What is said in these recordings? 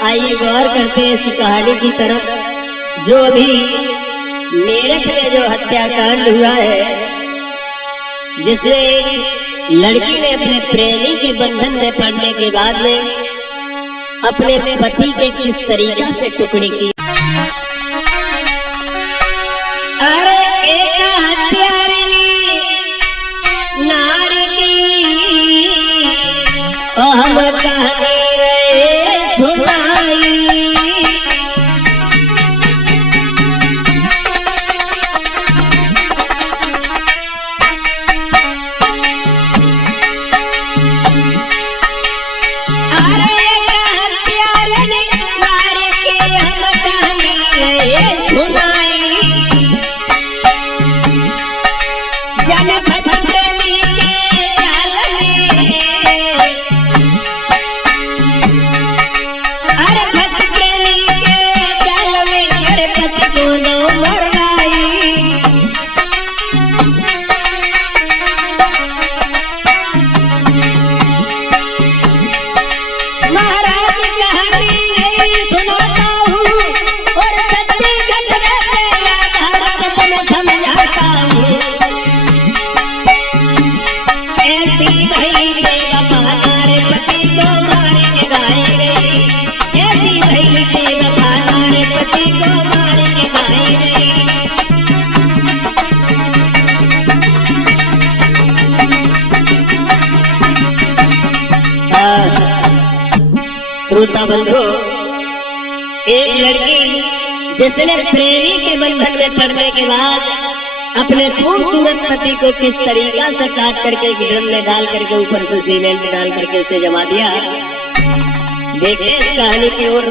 आइए गौर करते हैं इस कहानी की तरफ। जो अभी मेरठ में जो हत्याकांड हुआ है, जिसमें एक लड़की ने अपने प्रेमी के बंधन में पड़ने के बाद में अपने पति के किस तरीका से टुकड़े की। अरे एक हत्यारिणी नारी की हम कहानी रे सुनाई। श्रोता बंधु, एक लड़की जिसने प्रेमी के बंधन में पड़ने के बाद अपने खूबसूरत पति को किस तरीका से काट करके ड्रम में डाल करके ऊपर से सीमेंट में डाल करके उसे जमा दिया। देखिए इस कहानी की ओर।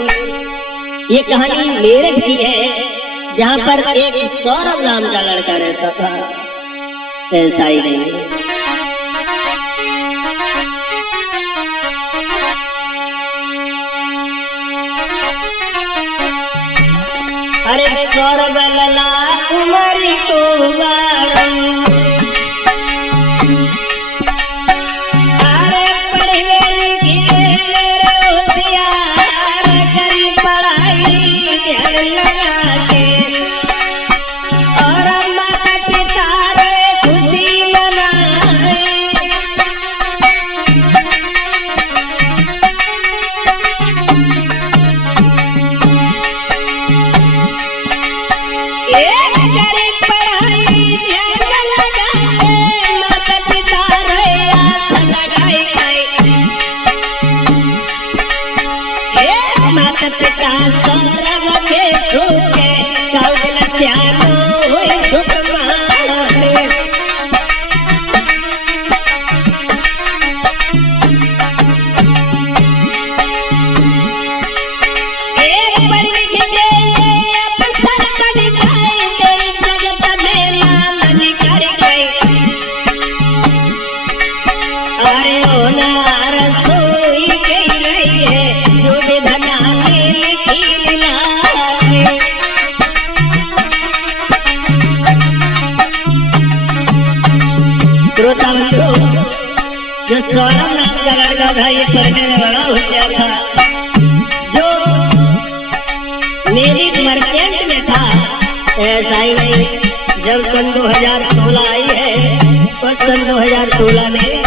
ये कहानी मेरठ की है, जहां पर एक सौरभ नाम का लड़का रहता था। ऐसा ही नहीं, अरे सौरभ लला तुम्हारी को अरे पढ़े लिखे मेरे होशियार करी पढ़ाई ध्यान लगा के, और माता पिता रे खुशी मनाए। पिता सौरभ के सोचे कौन श्यानो हुए सुकुमार। एक पढ़ लिख के अफसर बन जाएंगे, जगत में नाम निखर गए। अरे ओ नार सोई गई रही है जो विधना श्रोता बंधु, जो सौरभ नाम का लड़का था ये पढ़ने में बड़ा होशियार था, जो नेवी मर्चेंट में था। ऐसा ही नहीं, जब सन 2016 आई है तो सन 2016 में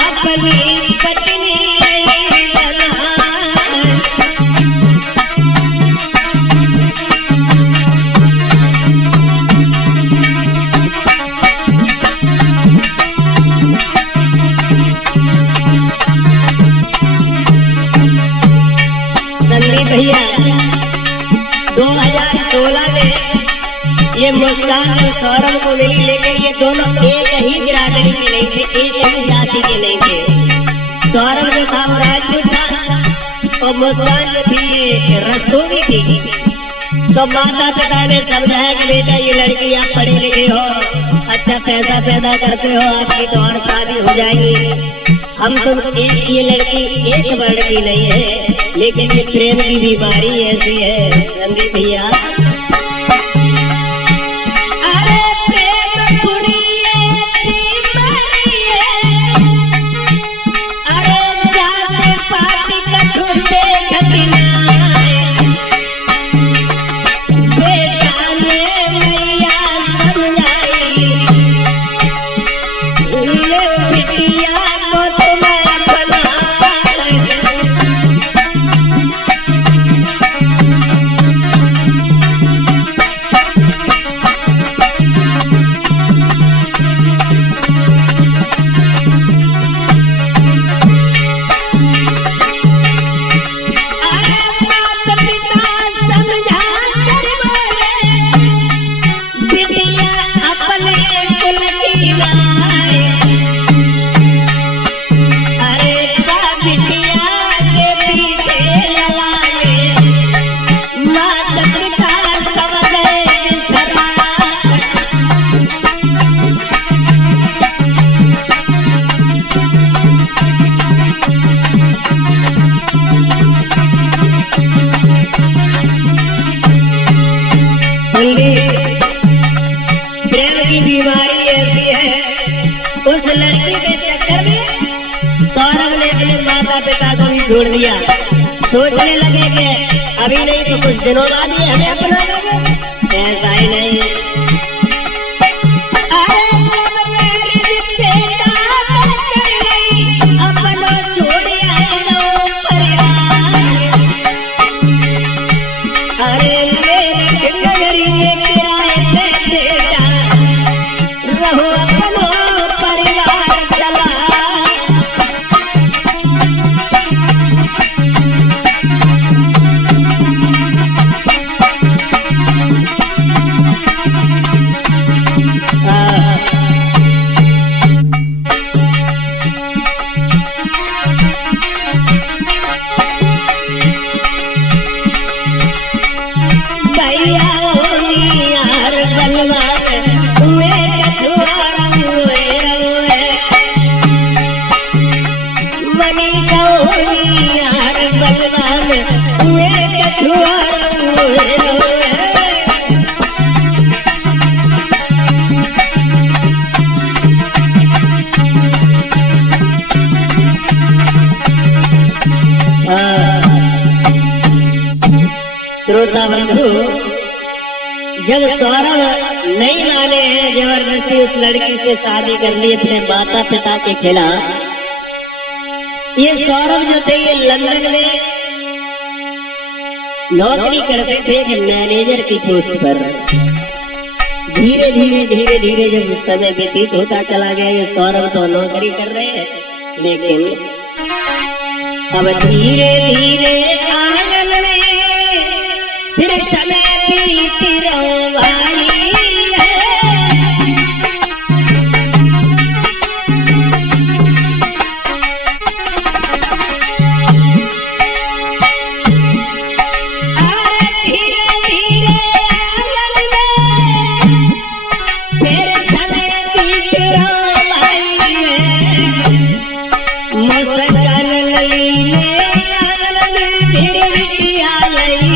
अपनी पत्नी संदीप भैया 2016 में ये मुस्कान सौरभ को मिली, लेकिन ये दोनों एक ही बिरादरी के नहीं थे, एक ही जाति के नहीं थे। सौरभ जो था वो राजपूत था और मुस्कान जो थी ये रस्तोगी थी। तो माता पिता ने समझाया कि बेटा ये लड़की आप पढ़े लिखे हो, अच्छा पैसा पैदा करते हो, आपकी तो और शादी हो जाएगी। हम तुम ये लड़की एक वर्ण की नहीं है, लेकिन ये प्रेम की बीमारी ऐसी है संदीप भैया। बीमारी ऐसी है, उस लड़की के चक्कर में सौरभ ने अपने माता पिता को भी छोड़ दिया। सोचने लगे कि अभी नहीं तो कुछ दिनों बाद ही हमें अपना लेंगे। ऐसा ही नहीं, श्रोता बंधु, जब सौरभ नहीं माने हैं, जबरदस्ती उस लड़की से शादी कर ली अपने माता पिता के खिलाफ। ये सौरभ जो थे ये लंदन में नौकरी करते थे कि मैनेजर की पोस्ट पर। धीरे धीरे जब समय व्यतीत होता चला गया, ये सौरभ तो नौकरी कर रहे हैं, लेकिन अब धीरे धीरे आंगन में फिर समय बीत रही है। धीरे धीरे आंगन में फिर समय बीत रही है। मुस्कान लली ने आंगन में फिर बिटिया लई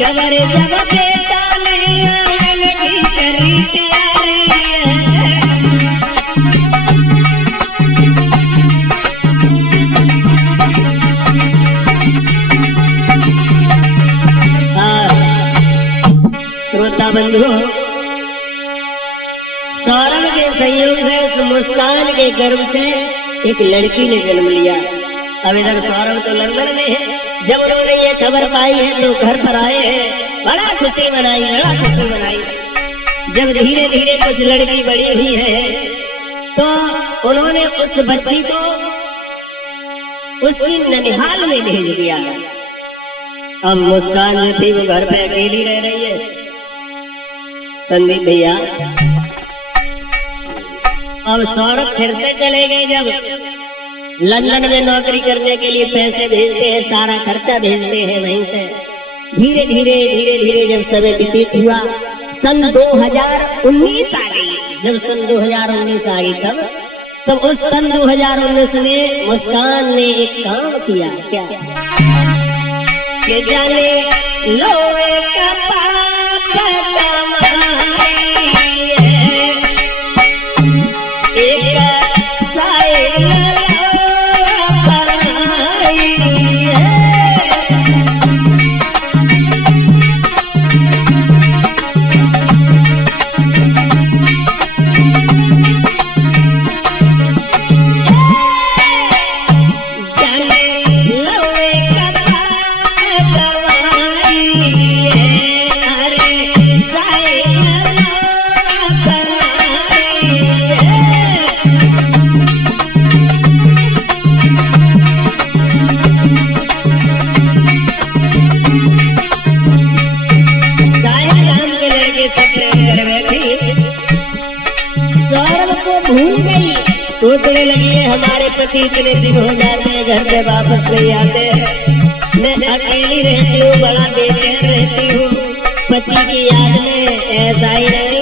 खबर जब बेटा नहीं आंगन की करीब आ रही है। श्रोता बंधु, सौरभ के संयोग से उस मुस्कान के गर्भ से एक लड़की ने जन्म लिया। अब इधर सौरभ तो लंदन में है। जब उन्होंने ये खबर पाई है तो घर पर आए हैं बड़ा खुशी मनाई, बड़ा खुशी मनाई। जब धीरे धीरे कुछ लड़की बड़ी हुई है तो उन्होंने उस बच्ची को उसकी ननिहाल में भेज दिया। अब मुस्कान जो थी वो घर पे अकेली रह रही है। संदीप भैया अब सौरभ फिर से चले गए। जब लंदन में नौकरी करने के लिए पैसे भेजते हैं, सारा खर्चा भेजते हैं वहीं से। धीरे धीरे जब समय व्यतीत हुआ, सन 2019 आ गई। जब सन 2019 आ गई तब उस सन 2019 में मुस्कान ने एक काम किया। क्या कि जाने लोए का पाप कमाई है, एक साइल बनाई है। सोचने लगी है हमारे पति इतने दिन हो जाते हैं घर पे वापस नहीं आते, मैं अकेली रहती हूँ, बड़ा बेचैन रहती हूँ पति की याद में। ऐसा ही नहीं,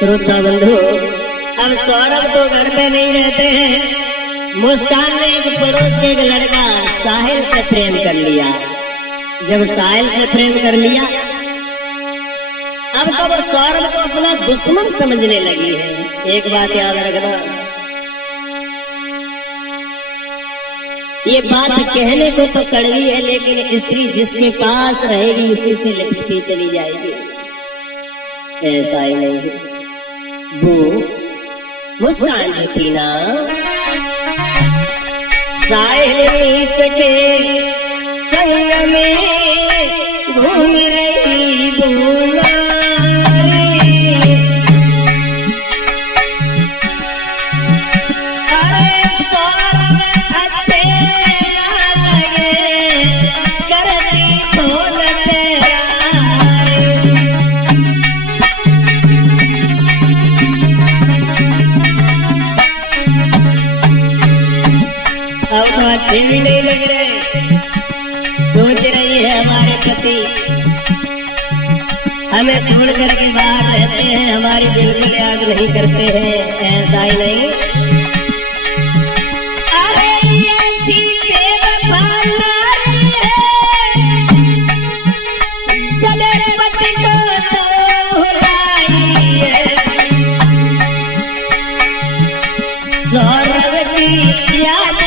श्रोता बंधु, अब सौरभ तो घर पे नहीं रहते हैं। मुस्कान ने एक पड़ोस के एक लड़का साहिल से प्रेम कर लिया। जब साहिल से प्रेम कर लिया, अब तो वो सौरभ को अपना दुश्मन समझने लगी है। एक बात याद रखना, ये बात कहने को तो कड़वी है, लेकिन स्त्री जिसके पास रहेगी उसी से लिपटती चली जाएगी। ऐसा ही नहीं है। वो मुस्कान थी ना, साहिल नीच के संग में घूम रही बोला रे। अरे सौरभ अच्छे ना लगे, करती बोल तेरा। अब तो अच्छे भी नहीं लग रहे। सोच रही है हमारे पति हमें छोड़ करके बाहर रहते हैं, हमारी बिल्कुल याद नहीं करते हैं। ऐसा ही नहीं, अरे ऐसी बेवफा नारी है, चले पति को तो भुलाई है। सौरभ की याद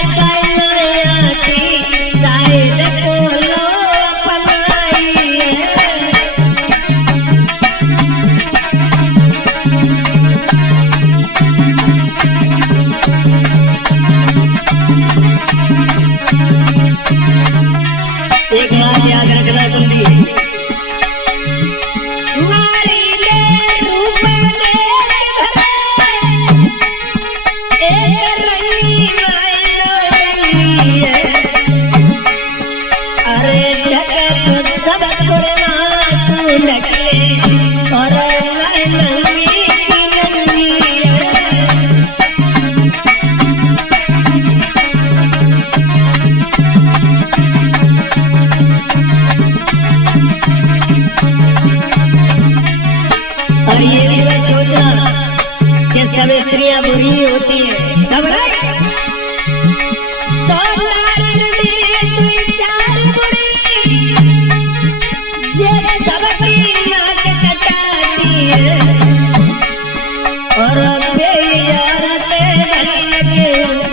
स्त्रियां बुरी होती है सब राइट।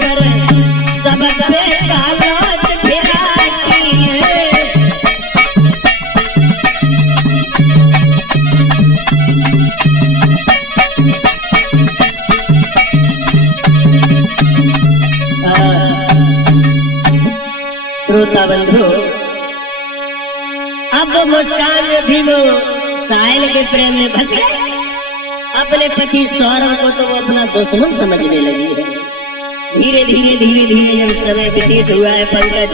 और सब पे कालाच फिराती है। श्रोता बंधु, अब मुस्कान जो थी वो साहिल के प्रेम में फंस गई। अपने पति सौरभ को तो वो अपना दुश्मन समझने लगी है। धीरे धीरे धीरे धीरे जब समय व्यतीत हुआ है पंकज,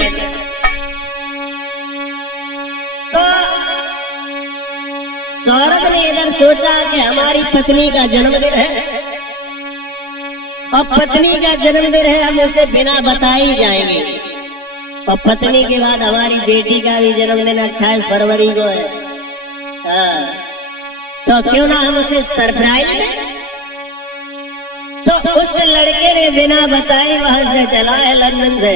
तो सौरभ ने इधर सोचा कि हमारी पत्नी का जन्मदिन है और पत्नी का जन्मदिन है, हम उसे बिना बताए ही जाएंगे। और पत्नी के बाद हमारी बेटी का भी जन्मदिन 28 फरवरी को है। तो क्यों ना हम उसे सरप्राइज दें। तो उस लड़के ने बिना बताए वहां से चला है लंदन से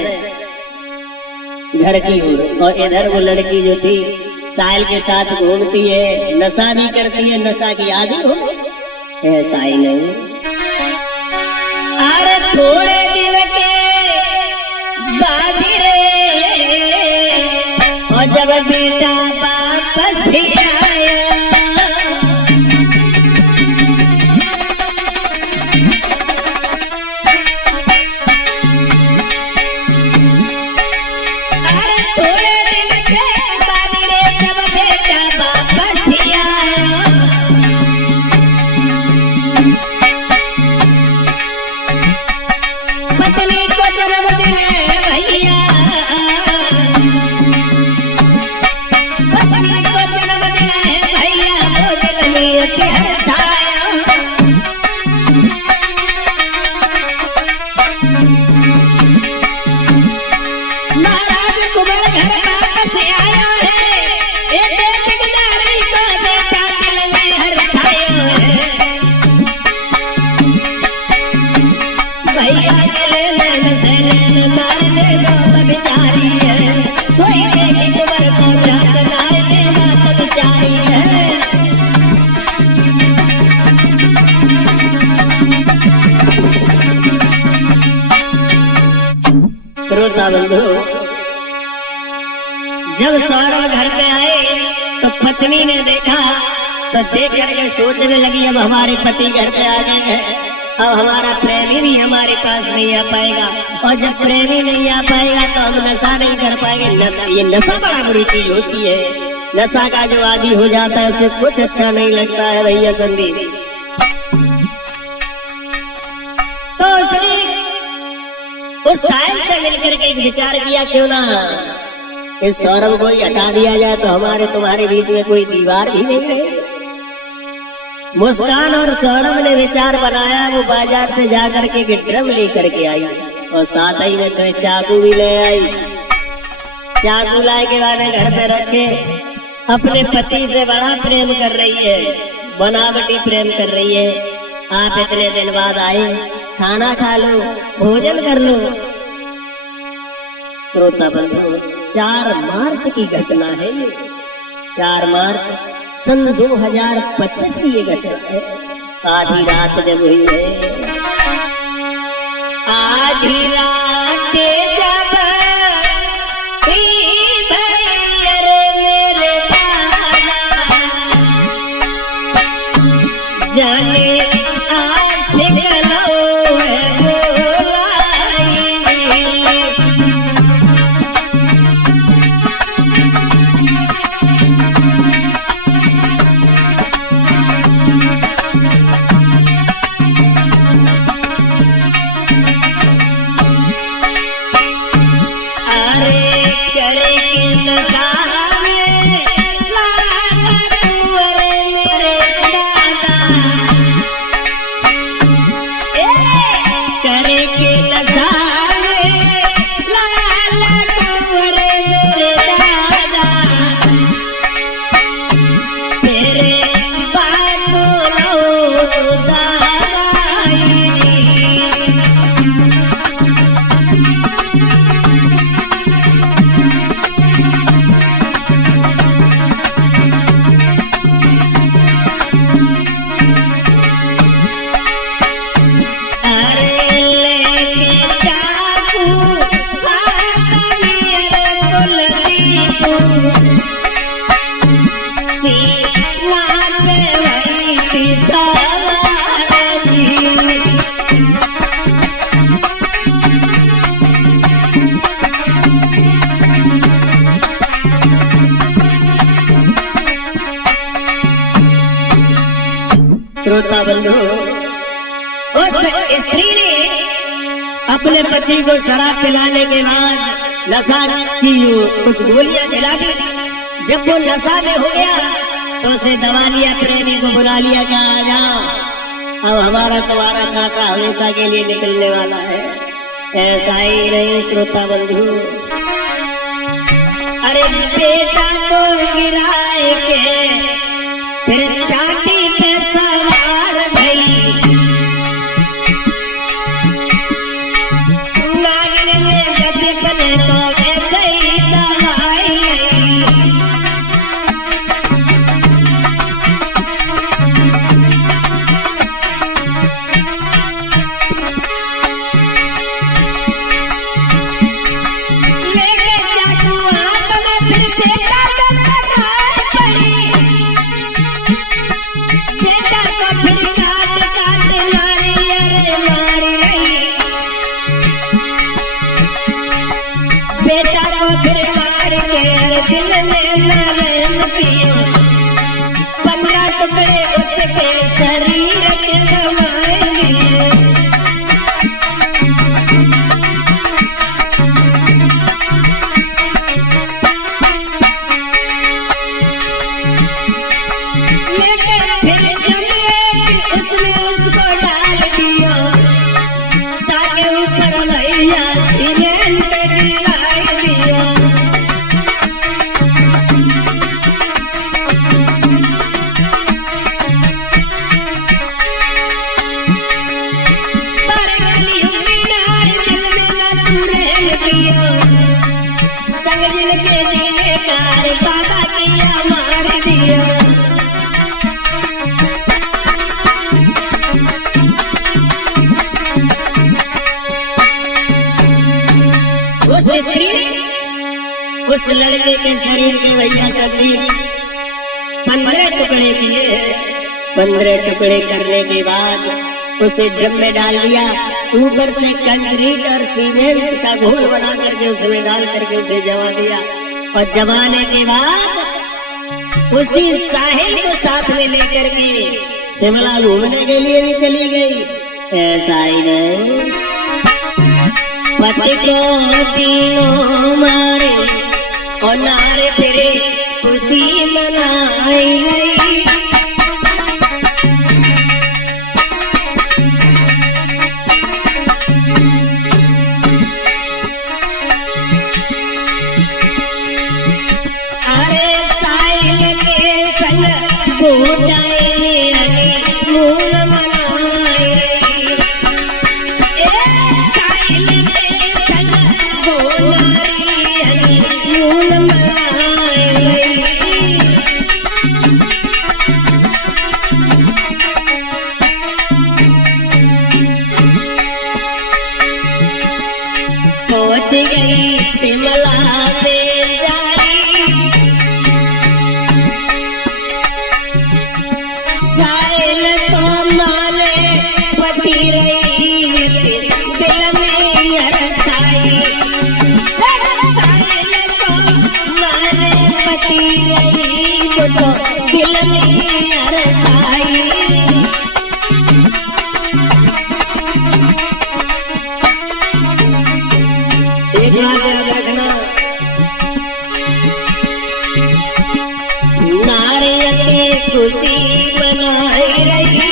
घर की ओर। और इधर वो लड़की जो थी साहिल के साथ घूमती है, नशा भी करती है, नशा की आदी हो गई। ऐसा ही नहीं, अरे थोड़े दिन के बाद रे, और जब बेटा वापस ही आया, बंधु, जब सौरभ घर पे आए तो पत्नी ने देखा तो देख करके सोचने लगी अब हमारे पति घर पे आ गए हैं, अब हमारा प्रेमी भी हमारे पास नहीं आ पाएगा। और जब प्रेमी नहीं आ पाएगा तो हम नशा नहीं कर पाएंगे। नशा, ये नशा बड़ा बुरी चीज होती है। नशा का जो आदी हो जाता है उसे कुछ अच्छा नहीं लगता है भैया संदीप। तो उसने उस साहिल से मिलकर के एक विचार किया, क्यों ना इस सौरभ को ही हटा दिया जाए तो हमारे तुम्हारे बीच में कोई दीवार भी नहीं रहेगी। मुस्कान और सौरभ ने विचार बनाया, वो बाजार से जाकर के ड्रम लेकर के आई और साथ ही में तो चाकू भी ले आई। चाकू लाए के बाद घर पे रखे, अपने पति से बड़ा प्रेम कर रही है, बनावटी प्रेम कर रही है। आप इतने दिन बाद आए, खाना खा लो, भोजन कर लो। श्रोता बंधु, 4 मार्च की घटना है ये। 4 मार्च सन 2025 की ये घटना है। आधी रात जब हुई है, आधी रात जब मेरे जाने की नाम पे वही थी सवार जी। श्रोता बंधु, उस स्त्री ने अपने पति को शराब पिलाने के बाद नशा की कुछ गोलियां खिला दी। जब वो नशा में हो गया तो उसे दबा लिया, प्रेमी को बुला लिया कि आ जाओ, अब हमारा तुम्हारा कांटा हमेशा के लिए निकलने वाला है। ऐसा ही नहीं श्रोता बंधु, अरे बेटा को गिराए के फिर छाती पे सवार भई, नागिन ने गति बने तो वैसे ही दवाई ली। लेके चाकू हाथ में फिर बेटा को कटाई पड़ी, बेटा को फिर काट काट नारियल मारी रही, बेटा को फिर मार के दिल में नरम पियो, 15 टुकड़े उसके शरीर के बनाएंगे। लेकिन फिर जमीन उसने उसको डाल दिया, ताकि ऊपर भैया सीमेंट गिराए दिया। पर कलयुग की नारी दिल में न तू रह दिया, संग जिल के जीने कार बाबा किया मार दिया। उस स्त्री ने उस लड़के के शरीर के भैया सभी 15 टुकड़े किए। 15 टुकड़े करने के बाद उसे ड्रम में डाल दिया, ऊपर से कंक्रीट और सीमेंट का घोल बना करके उसमें डाल करके उसे जमा दिया। और जमाने के बाद उसी साहिल को साथ में लेकर के शिमला घूमने के लिए भी चली गई। ऐसा ही नहीं, पति को तीनों मारे और नारे फिरे खुशी मनाई गई। अरे साहिल के संग बूटाई मेरी मूल मनाई गई। साहिल के संग बोनारी मूल मनाई गई। पहुंच गई शिमला में जाई, साहिल तो माने पति रही दिल में हरसाई। साहिल को माने पति रही वो तो दिल में हरसाई। एक बात याद रखना, नारियत खुशी मनाई रही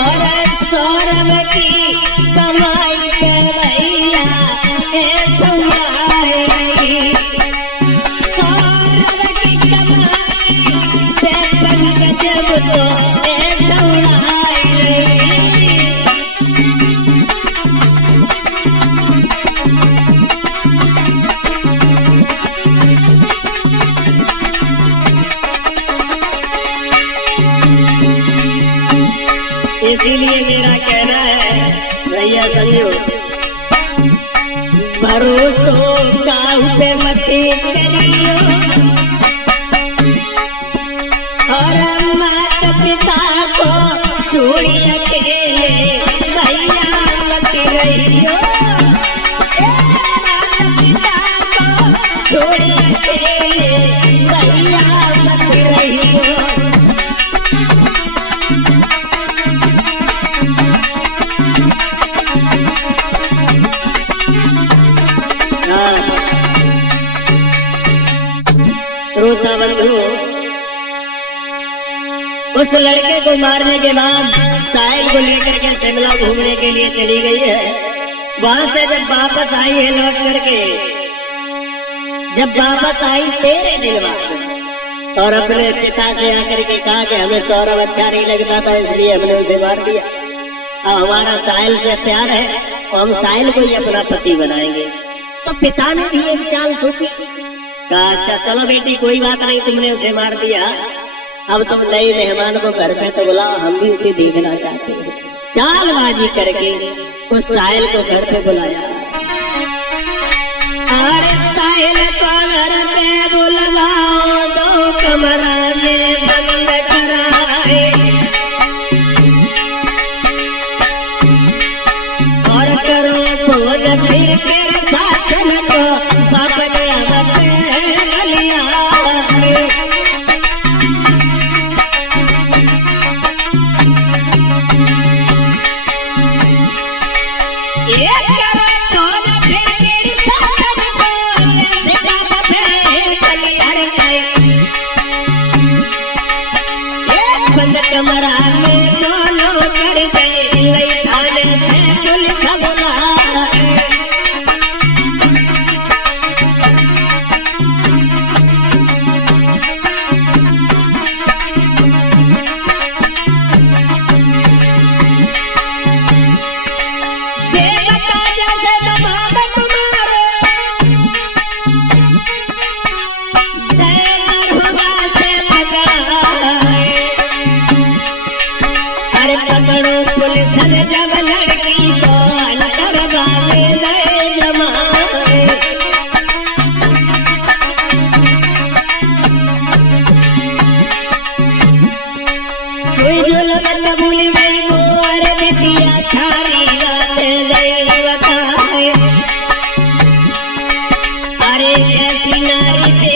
और सौरभ की कमाई पे भैया सुनाई रही। सौरभ की कमाई पे पंकज तो सुनाई रही। इसीलिए मेरा कहना है भैया समझो, भरोसो काहू पे मती करियो और माता पिता को छोड़ी अकेले भैया मत रहियो। माता पिता को छोड़ी अकेले भैया मत रहियो। श्रोता बंधु, उस लड़के को मारने के बाद साहिल को लेकर के शिमला घूमने के लिए चली गई है। वहां से जब वापस आई है लौट करके, जब वापस आई तेरे दिल में और अपने पिता से आकर के कहा कि हमें सौरभ अच्छा नहीं लगता था इसलिए हमने उसे मार दिया। अब हमारा साहिल से प्यार है और हम साहिल को ही अपना पति बनाएंगे। तो पिता ने भी एक चाल सोची, कहा अच्छा चलो बेटी कोई बात नहीं, तुमने उसे मार दिया, अब तुम नए मेहमान को घर पे तो बुलाओ, हम भी उसे देखना चाहते हैं। चालबाजी करके उस साहिल को घर पे बुलाया। अरे साहिल को घर पे बुलवाओ, दो कमरा में बंद कराए और करो भोज फिर शासन को अपने कमरा में दोनों कर गए थाने से पुलिस बुलाए। देवता जैसे दबाव तुम्हारे दरबार से पकड़ाए। अरे पकड़ो पुलिस ने जब लड़की को दरबार में गए जमाए। कोई जुल्म कबूल गई वो, अरे बेटिया सारी बातें गई बताए। अरे कैसी नारी पे